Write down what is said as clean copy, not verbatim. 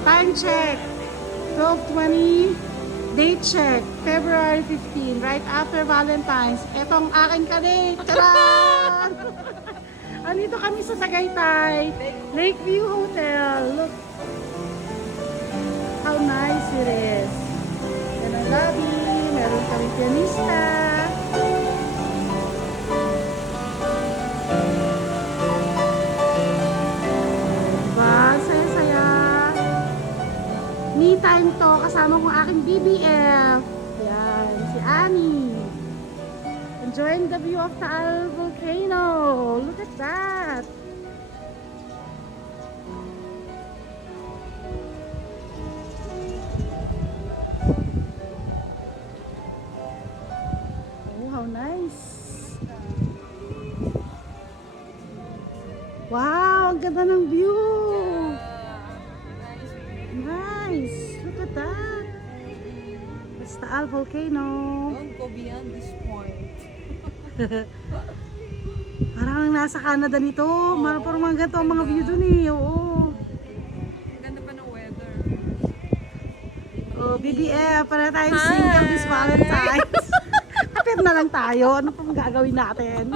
Time check. 12:20. Date check. February 15. Right after Valentine's. Etong aking kadate. Charan! Andito kami sa Tagaytay. Lakeview Hotel. Look how nice it is. Yan ang lobby. Meron kami pianista. Me time to, kasama ko aking BBF. Yan, si Annie. Enjoying the view of Taal Volcano. Look at that. Oh, how nice. Wow, ang ganda ng view. Nice! Look at that! It's Taal Volcano. Don't go beyond this point. Parang nasa Canada nito. Parang mga ganito ang mga view dun eh. Oo. Ganda pa ng weather. Oh, BBF, para tayong single this Valentine's. Kapit na lang tayo. Ano pa gagawin natin?